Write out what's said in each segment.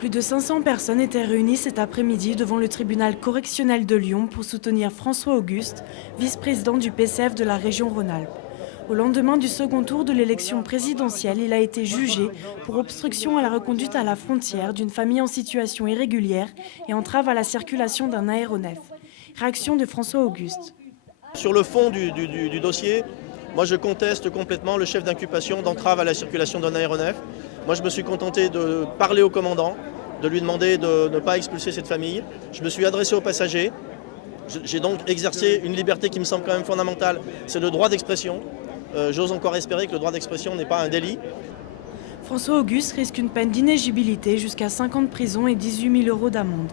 Plus de 500 personnes étaient réunies cet après-midi devant le tribunal correctionnel de Lyon pour soutenir François Auguste, vice-président du PCF de la région Rhône-Alpes. Au lendemain du second tour de l'élection présidentielle, il a été jugé pour obstruction à la reconduite à la frontière d'une famille en situation irrégulière et entrave à la circulation d'un aéronef. Réaction de François Auguste. Sur le fond du dossier, moi je conteste complètement le chef d'inculpation d'entrave à la circulation d'un aéronef. Moi je me suis contenté de parler au commandant, de lui demander de ne pas expulser cette famille. Je me suis adressé aux passagers. J'ai donc exercé une liberté qui me semble quand même fondamentale, c'est le droit d'expression. J'ose encore espérer que le droit d'expression n'est pas un délit. François Auguste risque une peine d'inéligibilité jusqu'à 5 ans de prison et 18 000 € d'amende.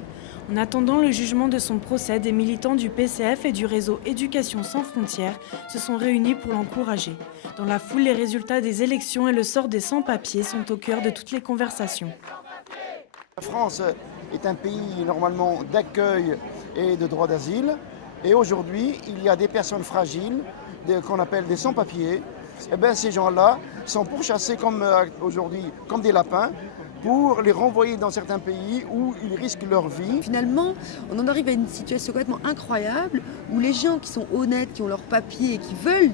En attendant le jugement de son procès, des militants du PCF et du réseau Éducation sans frontières se sont réunis pour l'encourager. Dans la foule, les résultats des élections et le sort des sans-papiers sont au cœur de toutes les conversations. La France est un pays normalement d'accueil et de droit d'asile. Et aujourd'hui, il y a des personnes fragiles, qu'on appelle des sans-papiers. Et bien, ces gens-là sont pourchassés comme aujourd'hui, comme des lapins, pour les renvoyer dans certains pays où ils risquent leur vie. Finalement, on en arrive à une situation complètement incroyable où les gens qui sont honnêtes, qui ont leurs papiers et qui veulent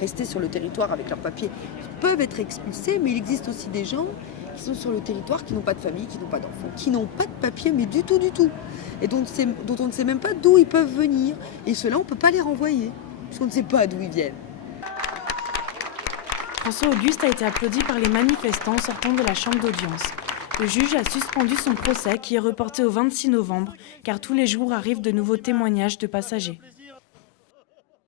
rester sur le territoire avec leurs papiers peuvent être expulsés, mais il existe aussi des gens qui sont sur le territoire, qui n'ont pas de famille, qui n'ont pas d'enfants, qui n'ont pas de papiers, mais du tout, et dont on ne sait même pas d'où ils peuvent venir. Et ceux-là, on ne peut pas les renvoyer, parce qu'on ne sait pas d'où ils viennent. François Auguste a été applaudi par les manifestants sortant de la chambre d'audience. Le juge a suspendu son procès qui est reporté au 26 novembre, car tous les jours arrivent de nouveaux témoignages de passagers.